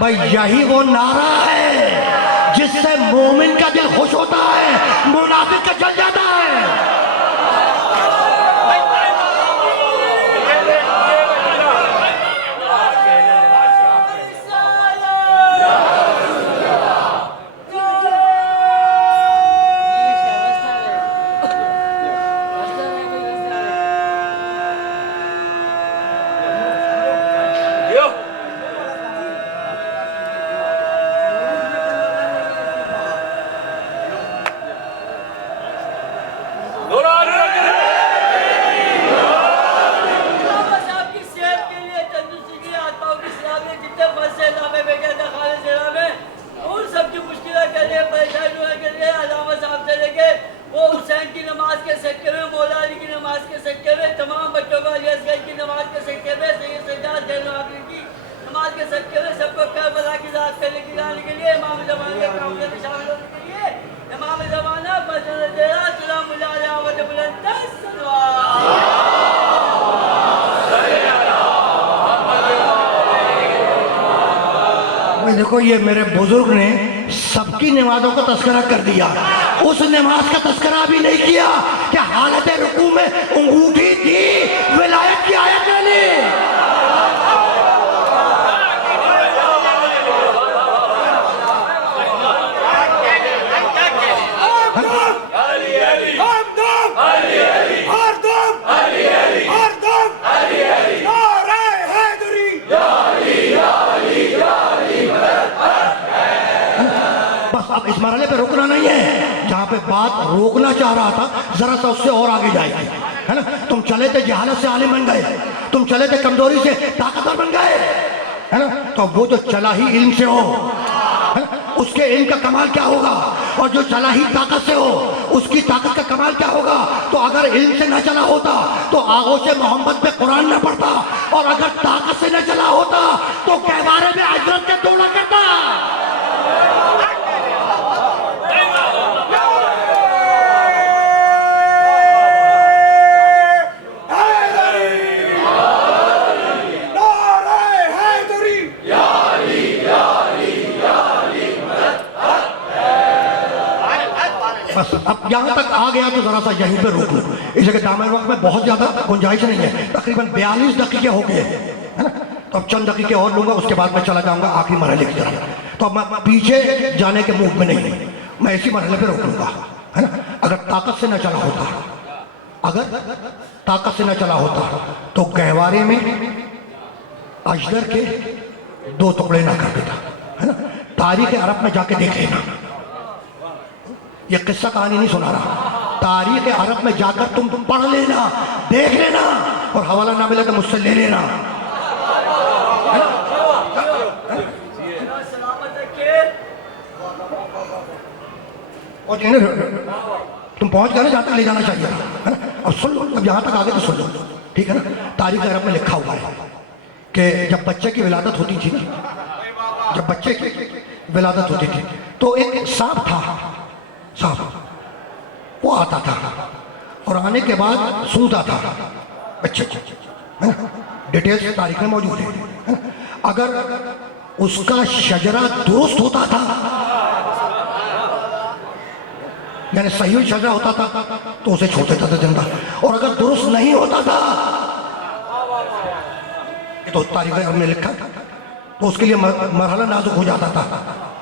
भाई यही वो नारा है जिससे मोमिन का दिल खुश होता है, मुनाफिक का जल जाता है। देखो ये मेरे बुजुर्ग ने सबकी नमाजों का तस्करा कर दिया, उस नमाज का तस्करा भी नहीं किया कि हालत रुकू में अंगूठी थी, विलायत की आयत वाली। बस अब इस मरहले पे रुकना नहीं है, जहाँ पे बात रोकना चाह रहा था जरा सा उससे और आगे जाएगी, है ना। तुम चले थे जहालत से आलिम बन गए, तुम चले थे कमजोरी से ताकतवर बन गए, है ना। तो वो जो चला ही इल्म से हो, है ना, उसके इल्म का कमाल क्या होगा, और जो चला ही ताकत से हो उसकी ताकत का कमाल क्या होगा। तो अगर इल्म से न चला होता तो आगोश मोहम्मद पे कुरान न पढ़ता, और अगर ताकत से न चला होता तो कहवारे में हजरत के दौड़ा करता। बस अब यहाँ तक आ गया तो जरा सा यहीं पे रोक लो, इस जगह दामन वक्त में बहुत ज्यादा गुंजाइश नहीं है, तकरीबन 42 दकीके हो गए, है ना। तो अब चंद दकीके और लूंगा, उसके बाद मैं चला जाऊंगा आखिरी मरहले की तरफ। तो अब मैं पीछे जाने के मूड में नहीं, मैं इसी मरहले पे रोक लूंगा, है ना। अगर ताकत से न चला होता, अगर ताकत से न चला होता तो गहवारे में अजदर के 2 टुकड़े ना कर देता, है ना। तारीख अरब में जाके देख लेना, ये किस्सा कहानी नहीं सुना रहा, तारीख अरब में जाकर तुम पढ़ लेना, देख लेना, और हवाला ना मिले तो मुझसे ले लेना। और तुम पहुंच गए ना जहां तक ले जाना चाहिए, है ना। अब सुन लो, अब यहां तक आगे तो सुन लो, ठीक है ना। तारीख अरब में लिखा हुआ है कि जब बच्चे की विलादत होती थी, जब बच्चे की विलादत होती थी तो एक सांप था, सांप वो आता था और आने के बाद सूंघता था बच्चे को, है ना। डिटेल्स तारीख में मौजूद है। अगर उसका शजरा दुरुस्त होता था, यानी सही शजरा होता था, तो उसे छोड़ देता था जिंदा, और अगर दुरुस्त नहीं होता था, ये तो तारीख में लिखा था, तो उसके लिए मरहला नाजुक हो जाता था,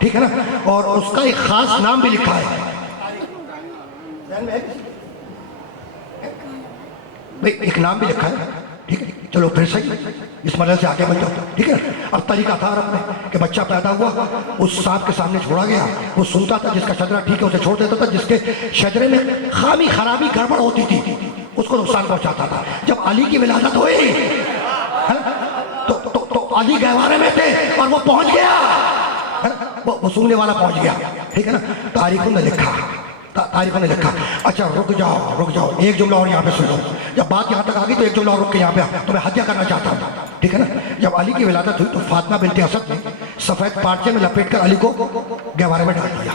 ठीक है ना। और उसका एक खास नाम भी लिखा है भाई, एक नाम भी लिखा है, ठीक है। चलो फिर सही, इस मरहले से आगे बन जाओ, ठीक है। अब तरीका था अरब में कि बच्चा पैदा हुआ, उस सांप के सामने छोड़ा गया, वो सुनता था, जिसका शजरा ठीक है उसे छोड़ देता था, जिसके शजरे में खामी खराबी गड़बड़ होती थी उसको नुकसान पहुंचाता था। जब अली की विलादत हुई, है ना, तो अली गहवारे में थे और वो पहुंच गया, वो सुनने वाला पहुंच गया, ठीक है ना। तारीखों में लिखा, तारीखों ने लिखा। अच्छा रुक जाओ, एक जुमला और यहाँ पे सुन लो। जब बात यहाँ तक आ गई तो एक जुमला और रुक के यहाँ पे आ, तो मैं हत्या करना चाहता हूँ, ठीक है ना। जब अली की विलादत हुई तो फातिमा बिनते असद ने सफेद पार्चे में लपेट कर अली को गहवारे में डाल दिया,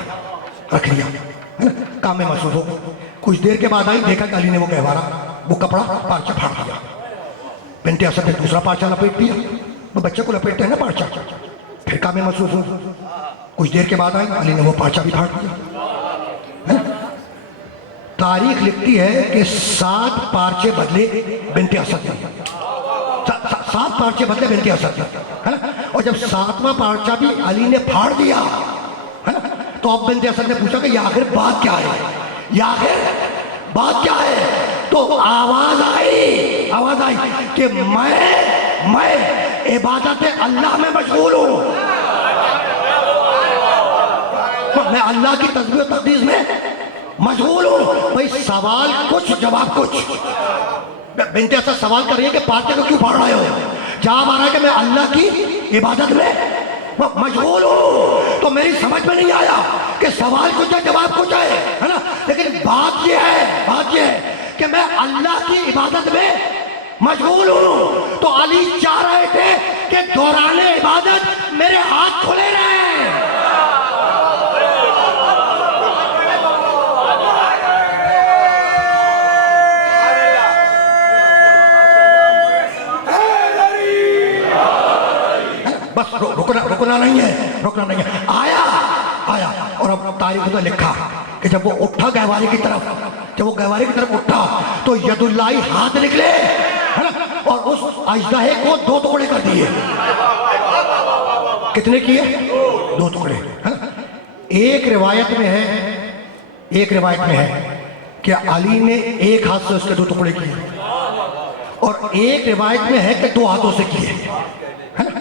रख लिया, है ना। काम में मसरूफ हो, कुछ देर के बाद आई, देखा कि अली ने वो गहवारा, वो कपड़ा पार्चा फाड़ दिया। बिनते असद ने दूसरा पार्चा लपेट दिया, वो बच्चे को लपेटते हैं ना पार्चा, फिर काम में मसरूफ हो, कुछ देर के बाद आई, अली ने वो पार्चा भी फाड़ दिया। तारीख लिखती है कि 7 पार्चे बदले बिनते असद ने, 7 पार्चे बदले बिनते असद ने, है ना। और जब 7वां पार्चा भी अली ने फाड़ दिया, है ना, तो अब बिनते असद ने पूछा कि ये आखिर बात क्या है, ये आखिर बात क्या है। तो आवाज आई कि मैं इबादत अल्लाह में मशगूल हूं, मैं अल्लाह की तस्बीह और तकदीस में मशगूल हूं। भाई सवाल कुछ जवाब कुछ। बिनते असद सवाल कर रही है कि पार्चे को क्यों फाड़ रहे हो, जवाब आ रहा है कि मैं अल्लाह की इबादत में मशगूल हूं। तो मेरी समझ में नहीं आया कि सवाल कुछ है जवाब कुछ है ना। लेकिन बात यह है कि मैं अल्लाह की इबादत में मशगूल हूं। तो अली चाह रहे थे कि दौराने इबादत मेरे हाथ खुले रहे। बस रुकना नहीं है, रुकना नहीं है। आया आया और अब तारीख में लिखा कि जब वो उठा गहवारे की तरफ, जब वो गहवारे की तरफ उठा तो यदुल्लाई हाथ निकले, है ना, और उस अजदहे को 2 टुकड़े कर दिए। कितने किए? 2 टुकड़े, है ना। एक रिवायत में है कि अली ने एक हाथ से उसके 2 टुकड़े किए, और एक रिवायत में है कि 2 हाथों से किए, है ना।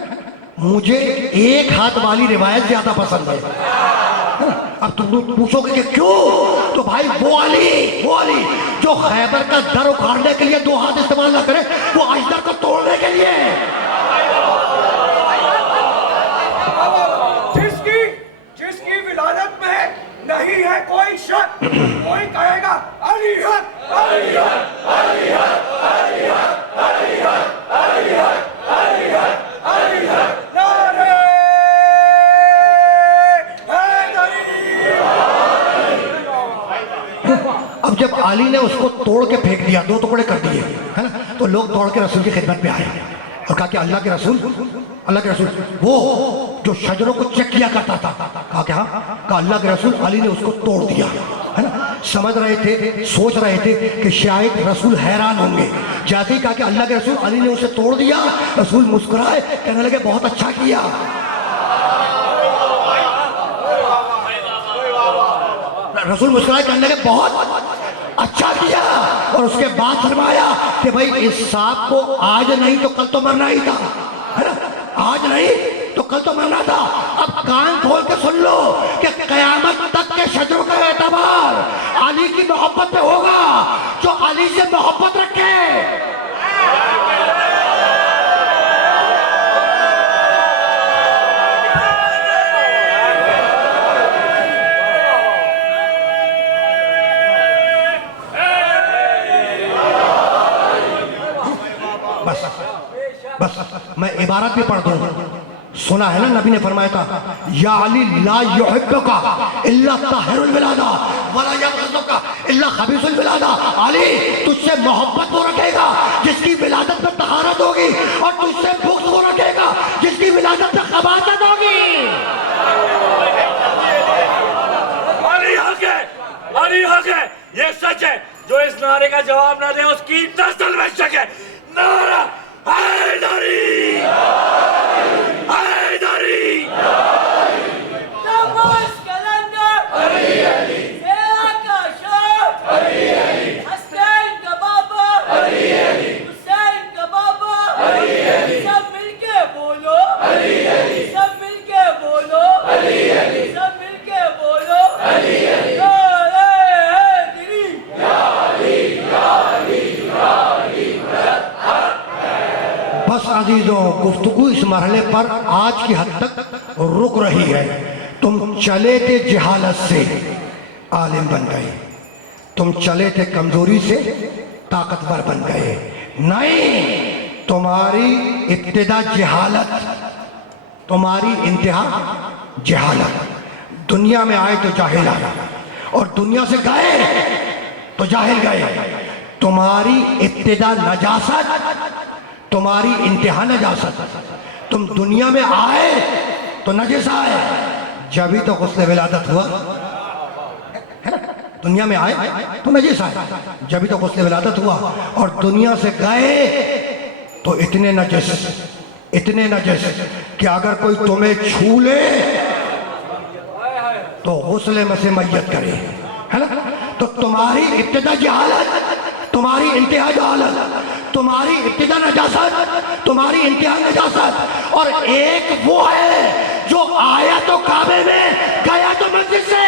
मुझे एक हाथ वाली रिवायत ज्यादा पसंद है। अब तुम पूछोगे कि क्यों, तो भाई वो अली जो खैबर का दर उखाड़ने के लिए 2 हाथ इस्तेमाल ना करे, वो अजदर को तोड़ने के लिए। जिसकी विलादत में नहीं है कोई शक, कोई कहेगा अली है, अली है, अली है, अली है, अली है, अली है, अली है, अली है। नारे अब जब अली ने उसको तोड़ के फेंक दिया, 2 टुकड़े कर दिए, है ना, तो लोग दौड़ के रसूल की खिदमत में आए और कहा कि अल्लाह के रसूल, वो जो शजरों को चेक किया करता था, कहा क्या? कहा अल्लाह के रसूल, अली ने उसको तोड़ दिया, है ना। समझ रहे थे, सोच रहे थे कि शायद रसूल हैरान होंगे। जैसे ही कहा कि अल्लाह के रसूल, अली ने उसे तोड़ दिया, रसूल मुस्कुराए, कहने लगे बहुत अच्छा किया। रसूल मुस्कुराए, कहने लगे बहुत अच्छा किया। और उसके बाद फरमाया कि भाई इस सांप को आज नहीं तो कल तो मरना ही था, है ना, आज नहीं तो कल तो मरना था। अब कान खोल के सुन लो कि कयामत तक के शजरों का एतबार अली की मोहब्बत पे होगा। जो अली से मोहब्बत रखे, बस मैं इबारत भी पढ़ दूं। सुना है ना, नबी ने फरमाया था, या अली ला युहिब्बुका इल्ला ताहिरुल विलादा वला यबग़ुका इल्ला खबीसुल विलादा। अली तुझसे मोहब्बत वो रखेगा जिसकी विलादत में तहारत होगी, और तुझसे बुग़्ज़ वो रखेगा जिसकी विलादत में खबासत होगी। अली हक है, ये सच है। जो इस नारे का जवाब ना दे उसकी नस्ल में शक है। नारा हैदरी, हैदरी। नमोस कलंदर, अली अली, सेना का शौक, अली अली, हसनैन का बाबा, अली अली, हुसैन का बाबा, अली अली, सब मिलके बोलो, अली अली, सब मिलके बोलो, अली अली, सब मिलके बोलो, अली अली। बस अजीजों, गुफ्तगू इस मरहले पर आज की हद तक रुक रही है। तुम चले थे जहालत से आलिम बन गए, तुम चले थे कमजोरी से ताकतवर बन गए। नहीं, तुम्हारी इब्तिदा जहालत, तुम्हारी इंतहा जहालत। दुनिया में आए तो जाहिल आया, और दुनिया से गए तो जाहिल गए। तुम्हारी इब्तिदा नजासत, तुम्हारी इंतहा नजासत। तुम दुनिया में आए तो नजस आए, जब ही तो गुस्ले विलादत हुआ, है ना। दुनिया में आए तो नजस आए, जब ही तो गुस्ले विलादत हुआ। और दुनिया से गए तो इतने नजस कि अगर कोई तुम्हें छू ले तो गुस्ले में से मैयत करे, है ना। तो तुम्हारी इब्तिदा जहालत, तुम्हारी इंतहा जहालत, तुम्हारी इब्तिदा नजासत, तुम्हारी इंतहा नजासत। और एक वो है जो आया तो काबे में, गया तो मस्जिद से।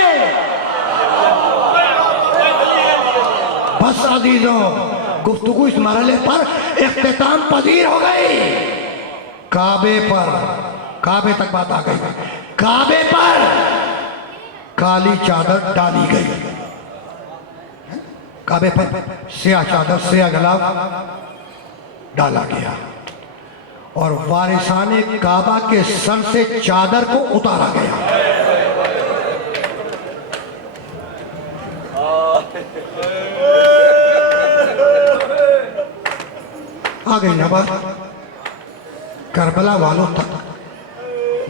बस अजीजों, गुफ्तगू इस मरहले पर इख्तिताम पजीर हो गई। काबे पर, काबे तक बात आ गई। काबे पर काली चादर डाली गई, काबे पर स्याह चादर, स्याह गलाव डाला गया, और वारिसाने काबा के सर से चादर को उतारा गया। आ गई ना बात करबला वालों तक।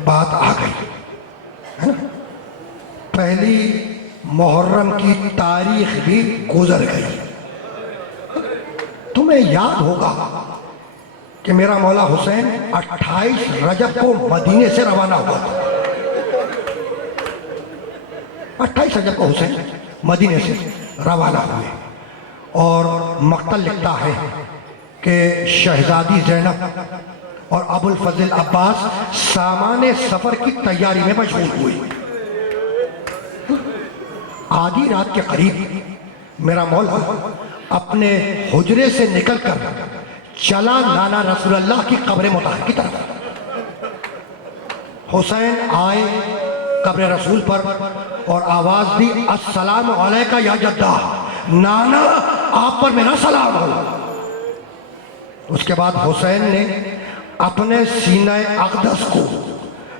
बात आ गई, है ना। पहली मुहर्रम की तारीख भी गुजर गई। तुम्हें याद होगा कि मेरा मौला हुसैन 28 रजब को मदीने से रवाना हुआ था। 28 रजब को हुसैन मदीने से रवाना हुए और मक्तल लिखता है कि शहजादी ज़ैनब और अबुल फजल अब्बास सामाने सफर की तैयारी में मशगूल हुए। आधी रात के करीब मेरा मौला अपने हुजरे से निकलकर चला नाना रसूलुल्लाह की कब्र मुतहर की तरफ। हुसैन आए कब्र रसूल पर और आवाज दी, अस्सलाम अलैका या जद्दा, नाना आप पर मेरा सलाम हो। उसके बाद हुसैन ने अपने सीने अक़दस को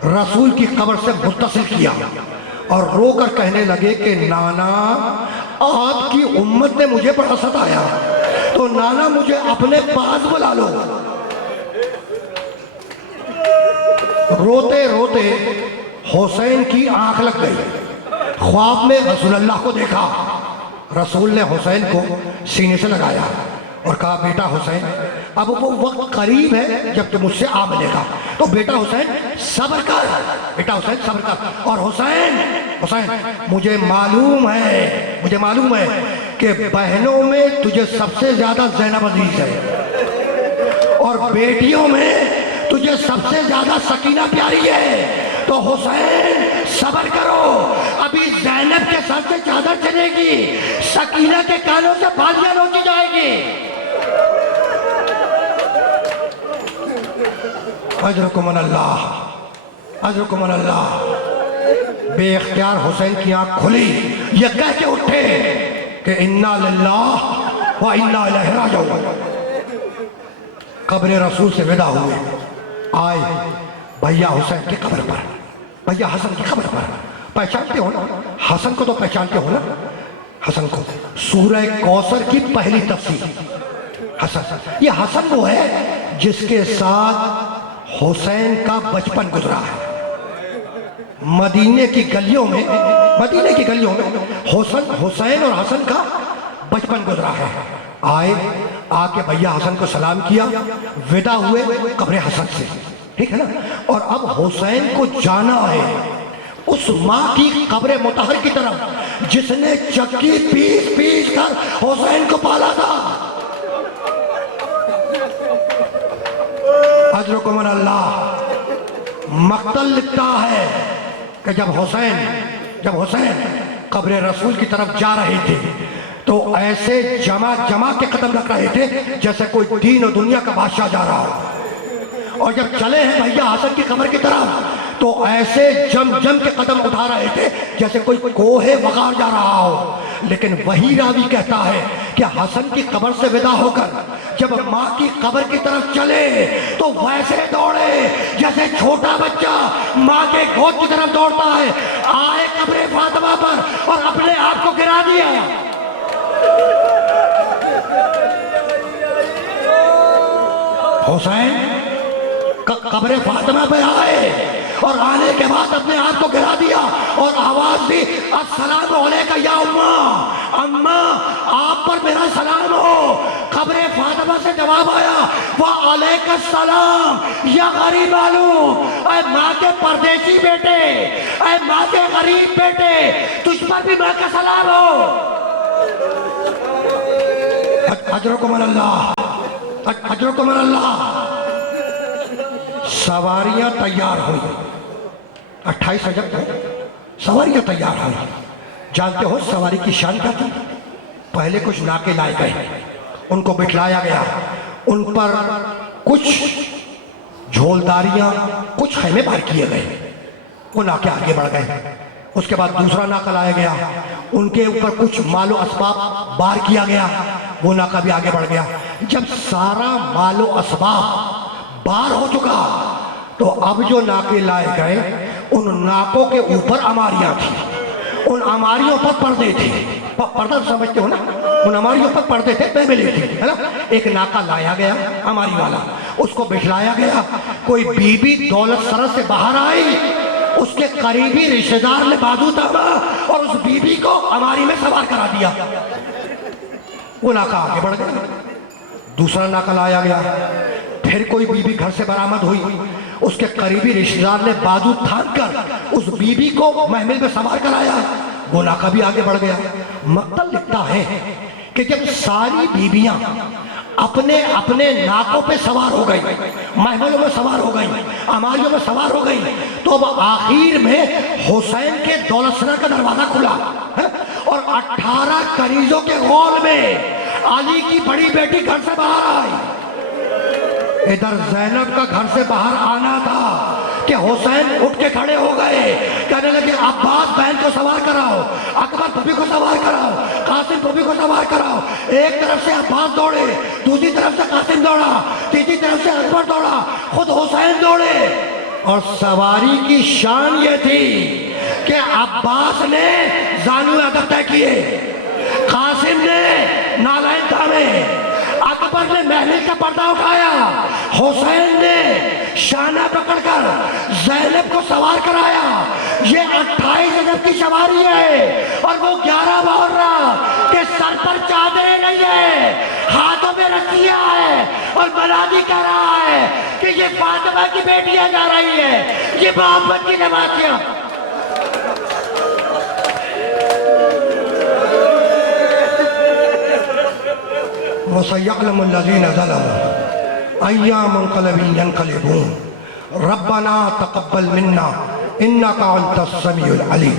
रसूल की कब्र से मुत्तसिल किया और रोकर कहने लगे कि नाना आपकी उम्मत ने मुझे बड़ा सताया, तो नाना मुझे अपने पास बुला लो। रोते रोते हुसैन की आंख लग गई। ख्वाब में रसूलुल्लाह को देखा। रसूल ने हुसैन को सीने से लगाया और कहा, बेटा हुसैन, अब वो वक्त करीब है जब तुम मुझसे आ मिलेगा, तो बेटा हुसैन सब्र कर, बेटा हुसैन सब्र कर। और हुसैन मुझे मालूम है कि बहनों में तुझे सबसे ज्यादा ज़ैनब अजीज है और बेटियों में तुझे सबसे ज्यादा सकीना प्यारी है, तो हुसैन सब्र करो, अभी ज़ैनब के सर से चादर चलेगी, सकीना के कानों से बालियां नोची जाएगी। अजरकुम अल्लाह, अजरकुम अल्लाह। बेख्तियार हुसैन की आंख खुली, ये कह के उठे कि इन्ना लिल्लाह व इन्ना इलैहि राजिऊन। कब्र रसूल से विदा हुए, आए भैया हुसैन की कब्र पर, भैया हसन की कब्र पर। पहचानते हो ना हसन को, तो पहचानते हो ना हसन को। सूरह कौसर की पहली तफसीर हसन। ये हसन वो है जिसके साथ हुसैन का बचपन गुजरा है। मदीने की गलियों में हुसैन और हसन का बचपन गुजरा है। आए, आके भैया हसन को सलाम किया, विदा हुए कब्र हसन से, ठीक है ना। और अब हुसैन को जाना है उस माँ की कब्र मुतहर की तरफ जिसने चक्की पीस पीस कर हुसैन को पाला था। अजरकुम अल्लाह। मक्तल लिखता है कि जब हुसैन कब्र रसूल की तरफ जा रहे थे तो ऐसे जमा के कदम रख रहे थे जैसे कोई दीन और दुनिया का बादशाह जा रहा हो, और जब चले हैं भैया हसन की कब्र की तरफ तो ऐसे जम के कदम उठा रहे थे जैसे कोई कोहे वगार जा रहा हो। लेकिन वही रावी कहता है कि हसन की कब्र से विदा होकर जब माँ की कब्र की तरफ चले तो वैसे दौड़े जैसे छोटा बच्चा माँ के गोद की तरफ दौड़ता है। आए कब्र फातिमा पर और अपने आप को गिरा दिया। हुसैन कब्र फातिमा पे आए और आने के बाद अपने आप को गिरा दिया और आवाज दी, अस्सलाम अलैका या उम्मा, अम्मा आप पर मेरा सलाम हो। कब्र फातिमा से जवाब आया, व अलैका सलाम या गरीब आलू, ऐ माँ के परदेसी बेटे, ऐ माँ के गरीब बेटे, तुझ पर भी माँ का सलाम हो। अजरकुम अल्लाह, अजरकुम अल्लाह। सवारियां तैयार हुई, 28 रजब को सवारियां तैयार हुई। जानते हो सवारी की शान क्या थी? पहले कुछ नाके लाए गए, उनको बिठलाया गया, उन पर कुछ झोलदारियां, कुछ खैमे बार किए गए, वो नाके आगे बढ़ गए। उसके बाद दूसरा नाका लाया गया, उनके ऊपर कुछ मालो असबाब बार किया गया, वो नाका भी आगे बढ़ गया। जब सारा मालो असबाब बार हो चुका तो अब जो नाके लाए गए उन नाकों के ऊपर अमारियां थी, उन अमारियों पर पर्दे थे। पर्दा समझते हो ना, उन अमारियों पर पर्दे थे, बेबेले थी, है ना। एक नाका लाया गया अमारी वाला, उसको बिठलाया गया। कोई बीबी दौलत सर से बाहर आई, उसके करीबी रिश्तेदार ने बाजू थामा और उस बीबी को अमारी में सवार करा दिया। वो नाका आगे बढ़ गया, दूसरा नाका लाया गया। फिर कोई बीबी घर से बरामद हुई, उसके करीबी रिश्तेदार ने बाजू थाम कर उस बीबी को महमिल में सवार कराया। वो नाका भी आगे बढ़ गया। मक्तल लिखता है कि जब सारी बीबियां अपने अपने नाकों पे सवार हो गई, महमलों में सवार हो गई, अमारियों में सवार हो गई, तो अब आखिर में हुसैन के दौलतसरा का दरवाजा खुला है और 18 कनीजों के गोल में अली की बड़ी बेटी घर से बाहर आई। इधर जैनब का घर से बाहर आना था कि हुसैन उठ के खड़े हो गए, कहने लगे अब्बास बहन को सवार कराओ, अकबर भाभी को सवार कराओ, कासिम भाभी को सवार कराओ। एक तरफ से अब्बास दौड़े, दूसरी तरफ से कासिम दौड़ा, तीसरी तरफ से अकबर दौड़ा, खुद हुसैन दौड़े। और सवारी की शान ये थी कि अब्बास ने जानू अदब तय किए, कासिम ने नालायन थामे, अकबर ने महल का पर्दा उठाया, हुसैन ने शाना पकड़कर ज़ैनब को सवार कराया। ये 28 अदब की सवारी है और वो 11 बोल रहा कि सर पर चादरें नहीं है, हाथों में रस्सियां है और मनादी कर रहा है कि ये फातिमा की बेटियां जा रही है, ये मोहम्मद की नवाजियां। वसयअलमुल्लज़ीना ज़लमू अय्याम मुनक़लिबीन यनक़लिबून रब्बना तक़ब्बल मिन्ना इन्नका अंतस समीउल अलीम।